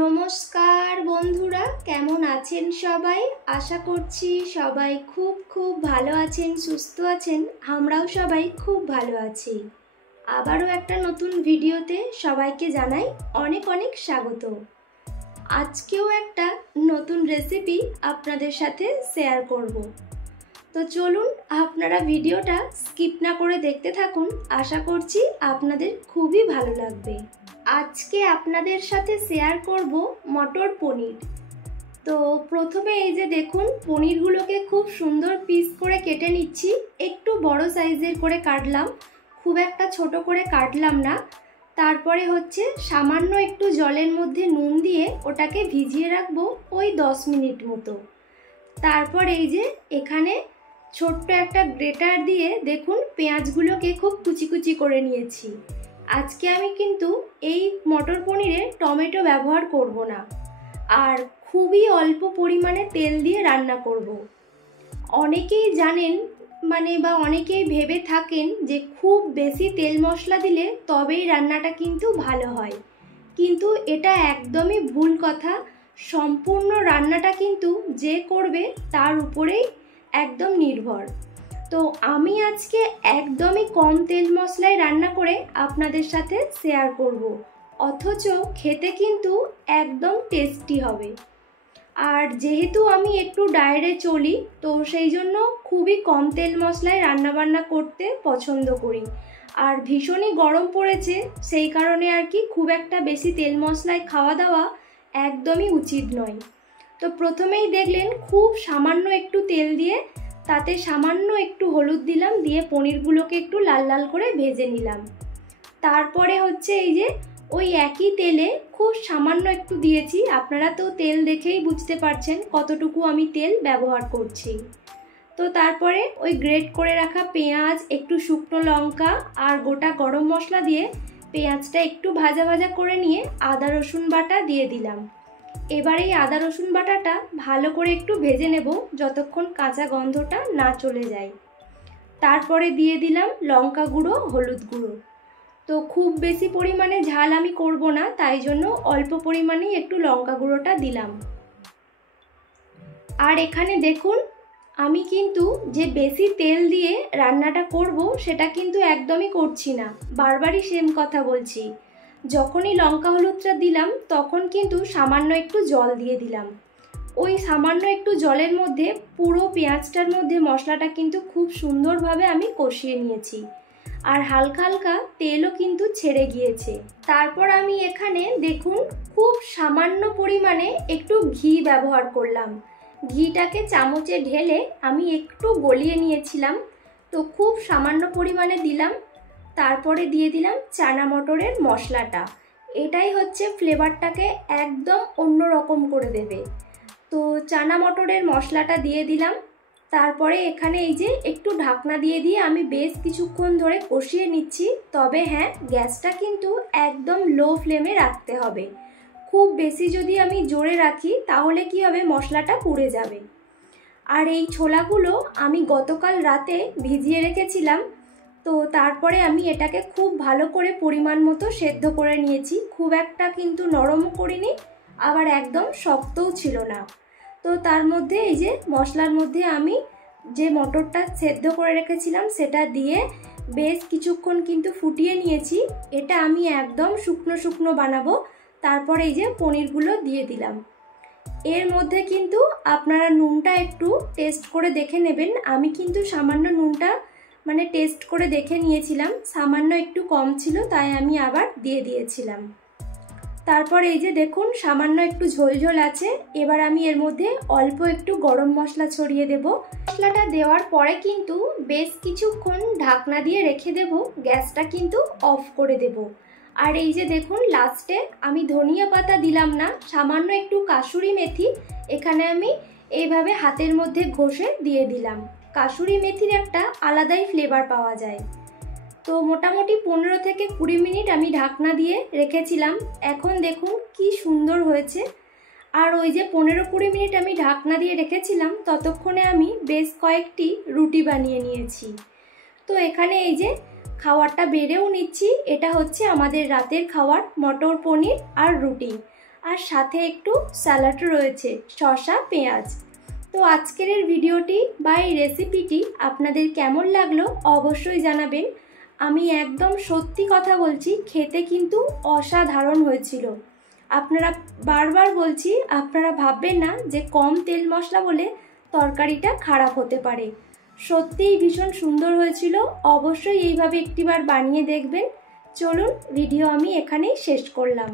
নমস্কার বন্ধুরা, কেমন আছেন সবাই? আশা করছি সবাই খুব খুব ভালো আছেন, সুস্থ আছেন। আমরাও সবাই খুব ভালো আছি। আবারও একটা নতুন ভিডিওতে সবাইকে জানাই অনেক অনেক স্বাগত। আজকেও একটা নতুন রেসিপি আপনাদের সাথে শেয়ার করব। তো চলুন আপনারা ভিডিওটা স্কিপ না করে দেখতে থাকুন। আশা করছি আপনাদের খুবই ভালো লাগবে। আজকে আপনাদের সাথে শেয়ার করব মটর পনির। তো প্রথমে এই যে দেখুন, পনিরগুলোকে খুব সুন্দর পিস করে কেটে নিচ্ছি। একটু বড় সাইজের করে কাটলাম, খুব একটা ছোট করে কাটলাম না। তারপরে হচ্ছে সামান্য একটু জলের মধ্যে নুন দিয়ে ওটাকে ভিজিয়ে রাখবো ওই 10 মিনিট মতো। তারপর এই যে এখানে ছোট্ট একটা গ্রেটার দিয়ে দেখুন পেঁয়াজগুলোকে খুব কুচি কুচি করে নিয়েছি। আজকে আমি কিন্তু এই মটর পনিরে টমেটো ব্যবহার করব না, আর খুবই অল্প পরিমাণে তেল দিয়ে রান্না করব। অনেকেই জানেন বা অনেকেই ভেবে থাকেন যে খুব বেশি তেল মশলা দিলে তবেই রান্নাটা কিন্তু ভালো হয়, কিন্তু এটা একদমই ভুল কথা। সম্পূর্ণ রান্নাটা কিন্তু যে করবে তার উপরেই একদম নির্ভর। তো আমি আজকে একদমই কম তেল মশলায় রান্না করে আপনাদের সাথে শেয়ার করব, অথচ খেতে কিন্তু একদম টেস্টি হবে। আর যেহেতু আমি একটু ডায়েটে চলি, তো সেই জন্য খুবই কম তেল মশলায় রান্নাবান্না করতে পছন্দ করি। আর ভীষণই গরম পড়েছে, সেই কারণে আর কি খুব একটা বেশি তেল মশলায় খাওয়া দাওয়া একদমই উচিত নয়। তো প্রথমেই দেখলেন খুব সামান্য একটু তেল দিয়ে তাতে সামান্য একটু হলুদ দিলাম, দিয়ে পনিরগুলোকে একটু লাল লাল করে ভেজে নিলাম। তারপরে হচ্ছে এই যে ওই একই তেলে খুব সামান্য একটু দিয়েছি, আপনারা তো তেল দেখেই বুঝতে পারছেন কতটুকু আমি তেল ব্যবহার করছি। তো তারপরে ওই গ্রেট করে রাখা পেঁয়াজ, একটু শুকনো লঙ্কা আর গোটা গরম মশলা দিয়ে পেঁয়াজটা একটু ভাজা ভাজা করে নিয়ে আদা রসুন বাটা দিয়ে দিলাম। এবার এই আদা রসুন বাটাটা ভালো করে একটু ভেজে নেব যতক্ষণ কাঁচা গন্ধটা না চলে যায়। তারপরে দিয়ে দিলাম লঙ্কা গুঁড়ো, হলুদ গুঁড়ো। তো খুব বেশি পরিমাণে ঝাল আমি করব না, তাই জন্য অল্প পরিমাণেই একটু লঙ্কা গুঁড়োটা দিলাম। আর এখানে দেখুন, আমি কিন্তু যে বেশি তেল দিয়ে রান্নাটা করব সেটা কিন্তু একদমই করছি না, বারবারই সেম কথা বলছি। যখনই লঙ্কা হলুদটা দিলাম তখন কিন্তু সামান্য একটু জল দিয়ে দিলাম। ওই সামান্য একটু জলের মধ্যে পুরো পেঁয়াজটার মধ্যে মশলাটা কিন্তু খুব সুন্দরভাবে আমি কষিয়ে নিয়েছি, আর হালকা হালকা তেলও কিন্তু ছেড়ে গিয়েছে। তারপর আমি এখানে দেখুন খুব সামান্য পরিমাণে একটু ঘি ব্যবহার করলাম। ঘিটাকে চামচে ঢেলে আমি একটু গলিয়ে নিয়েছিলাম, তো খুব সামান্য পরিমাণে দিলাম। তারপরে দিয়ে দিলাম চানা মটরের মশলাটা। এটাই হচ্ছে ফ্লেভারটাকে একদম অন্যরকম করে দেবে। তো চানা মটরের মশলাটা দিয়ে দিলাম। তারপরে এখানে এই যে একটু ঢাকনা দিয়ে দিয়ে আমি বেশ কিছুক্ষণ ধরে কষিয়ে নিচ্ছি। তবে হ্যাঁ, গ্যাসটা কিন্তু একদম লো ফ্লেমে রাখতে হবে। খুব বেশি যদি আমি জোরে রাখি তাহলে কি হবে, মশলাটা পুড়ে যাবে। আর এই ছোলাগুলো আমি গতকাল রাতে ভিজিয়ে রেখেছিলাম, তো তারপরে আমি এটাকে খুব ভালো করে পরিমাণ মতো সেদ্ধ করে নিয়েছি। খুব একটা কিন্তু নরমও করিনি, আবার একদম শক্তও ছিল না। তো তার মধ্যে এই যে মশলার মধ্যে আমি যে মটরটা সেদ্ধ করে রেখেছিলাম সেটা দিয়ে বেশ কিছুক্ষণ কিন্তু ফুটিয়ে নিয়েছি। এটা আমি একদম শুকনো শুকনো বানাবো। তারপরে এই যে পনিরগুলো দিয়ে দিলাম। এর মধ্যে কিন্তু আপনারা নুনটা একটু টেস্ট করে দেখে নেবেন। আমি কিন্তু সামান্য নুনটা টেস্ট করে দেখে নিয়েছিলাম, সামান্য একটু কম ছিল, তাই আমি আবার দিয়ে দিয়েছিলাম। তারপর এই যে দেখুন সামান্য একটু ঝোল ঝোল আছে। এবার আমি এর মধ্যে অল্প একটু গরম মশলা ছড়িয়ে দেব। মশলাটা দেওয়ার পরে কিন্তু বেশ কিছুক্ষণ ঢাকনা দিয়ে রেখে দেব, গ্যাসটা কিন্তু অফ করে দেব। আর এই যে দেখুন লাস্টে আমি ধনিয়া পাতা দিলাম না, সামান্য একটু কাসুরি মেথি এখানে আমি এইভাবে হাতের মধ্যে ঘষে দিয়ে দিলাম। কাসুরি মেথির একটা আলাদাই ফ্লেভার পাওয়া যায়। তো মোটামুটি 15 থেকে 20 মিনিট আমি ঢাকনা দিয়ে রেখেছিলাম। এখন দেখুন কি সুন্দর হয়েছে। আর ওই যে 15-20 মিনিট আমি ঢাকনা দিয়ে রেখেছিলাম, ততক্ষণে আমি বেশ কয়েকটি রুটি বানিয়ে নিয়েছি। তো এখানে এই যে খাবারটা বেড়েও নিচ্ছি। এটা হচ্ছে আমাদের রাতের খাবার, মটর পনির আর রুটি। আর সাথে একটু স্যালাডও রয়েছে, শসা পেঁয়াজ। তো আজকের এই ভিডিওটি বা এই রেসিপিটি আপনাদের কেমন লাগলো অবশ্যই জানাবেন। আমি একদম সত্যি কথা বলছি, খেতে কিন্তু অসাধারণ হয়েছিল। আপনারা বারবার বলছি, আপনারা ভাববেন না যে কম তেল মশলা বলে তরকারিটা খারাপ হতে পারে। সত্যিই ভীষণ সুন্দর হয়েছিল। অবশ্যই এইভাবে একটিবার বানিয়ে দেখবেন। চলুন ভিডিও আমি এখানেই শেষ করলাম।